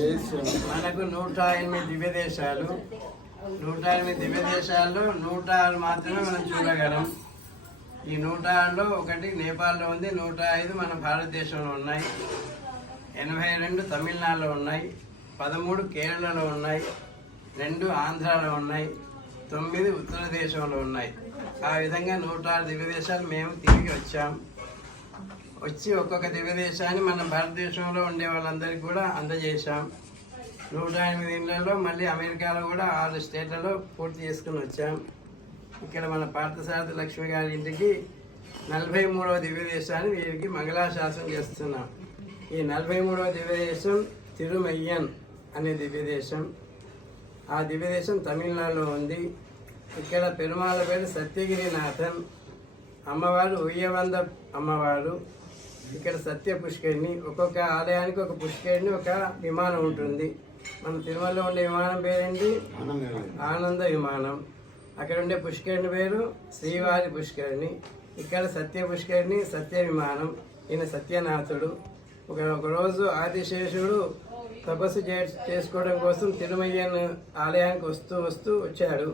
మనకు నూట ఎనిమిది దివ్య దేశాలు. నూట ఎనిమిది దివ్య దేశాల్లో నూట ఆరు మాత్రమే మనం చూడగలం. ఈ నూట ఆరులో ఒకటి నేపాల్లో ఉంది నూట ఐదు మన భారతదేశంలో ఉన్నాయి. ఎనభై రెండు తమిళనాడులో ఉన్నాయి. పదమూడు కేరళలో ఉన్నాయి. రెండు ఆంధ్రాలో ఉన్నాయి. తొమ్మిది ఉత్తర దేశంలో ఉన్నాయి. ఆ విధంగా నూట ఆరు దివ్య దేశాలు మేము తిరిగి వచ్చాం. వచ్చి ఒక్కొక్క దివ్యదేశాన్ని మనం భారతదేశంలో ఉండే వాళ్ళందరికీ కూడా అందజేశాం. నూట ఎనిమిది ఇళ్ళలో మళ్ళీ అమెరికాలో కూడా ఆరు స్టేట్లలో పూర్తి చేసుకుని వచ్చాం. ఇక్కడ మన పార్థసారథి లక్ష్మి గారి ఇంటికి నలభై మూడవ దివ్యదేశాన్ని వీరికి మంగళాశాసనం చేస్తున్నాం. ఈ నలభై మూడవ దివ్యదేశం తిరుమయ్యన్ అనే దివ్యదేశం. ఆ దివ్యదేశం తమిళనాడులో ఉంది. ఇక్కడ పెరుమాళ పేరు సత్యగిరినాథన్. అమ్మవారు ఉయ్యవంద అమ్మవారు. ఇక్కడ సత్య పుష్కరిణి. ఒక్కొక్క ఆలయానికి ఒక పుష్కరిణి ఒక విమానం ఉంటుంది. మన తిరుమలలో ఉండే విమానం పేరేంటి? ఆనంద విమానం. అక్కడ ఉండే పుష్కరిణి పేరు శ్రీవారి పుష్కరిణి. ఇక్కడ సత్య పుష్కరిణి సత్య విమానం. ఈయన సత్యనాథుడు. ఒక ఒకరోజు ఆదిశేషుడు తపస్సు చే చేసుకోవడం కోసం తిరుమయ్యన్ ఆలయానికి వస్తూ వస్తూ వచ్చాడు.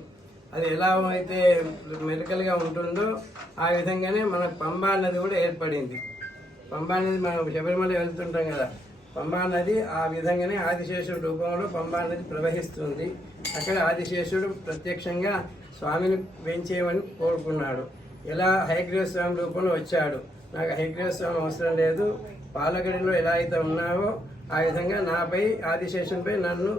అది ఎలా అయితే మెడికల్గా ఉంటుందో ఆ విధంగానే మన పంబా నది కూడా ఏర్పడింది. పంబా నది మనం శబరిమల వెళ్తుంటాం కదా. పంబా నది ఆ విధంగానే ఆదిశేషుడు రూపంలో పంబా నది ప్రవహిస్తుంది. అక్కడ ఆదిశేషుడు ప్రత్యక్షంగా స్వామిని పెంచేయమని కోరుకున్నాడు. ఎలా హైగ్రీవ స్వామి రూపంలో వచ్చాడు. నాకు హైగ్రీవ స్వామి అవసరం లేదు. పాలగడిలో ఎలా అయితే ఉన్నావో ఆ విధంగా నాపై ఆదిశేషునిపై నన్ను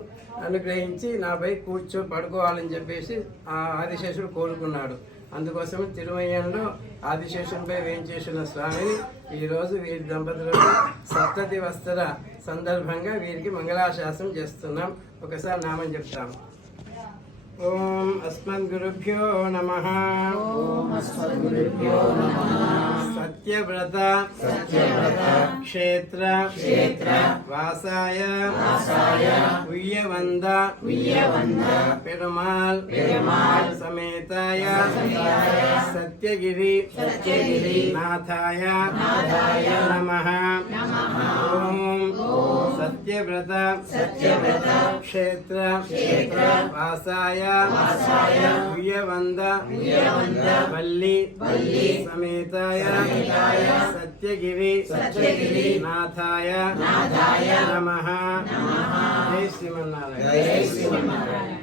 అనుగ్రహించి నాపై కూర్చో పడుకోవాలని చెప్పేసి ఆ ఆదిశేషుడు కోరుకున్నాడు. అందుకోసం తిరుమయ్యంలో ఆదిశేషునిపై వేయించేసిన స్వామిని ఈరోజు వీరి దంపతులకు సప్తతి వస్త్ర సందర్భంగా వీరికి మంగళాశాసనం చేస్తున్నాం. ఒకసారి ॐ अस्मद्गुरुभ्यो नमः। ॐ अस्मद्गुरुभ्यो नमः। सत्यव्रत। सत्यव्रत। क्षेत्र। क्षेत्र। वासाय। वासाय। उय्यवन्द उय्यवन्द पेरुमाल। पेरुमाल। समेताय। समेताय। सत्यगिरि। सत्यगिरि। नाथाय। नाथाय। नमः। नमः। ओम सत्यव्रत सत्यव्रत क्षेत्र क्षेत्र वासाय वासाय वल्ली वल्ली समेताय समेताय सत्यगिरि सत्यगिरि नाथाय नाथाय नमः। नमः। जय जय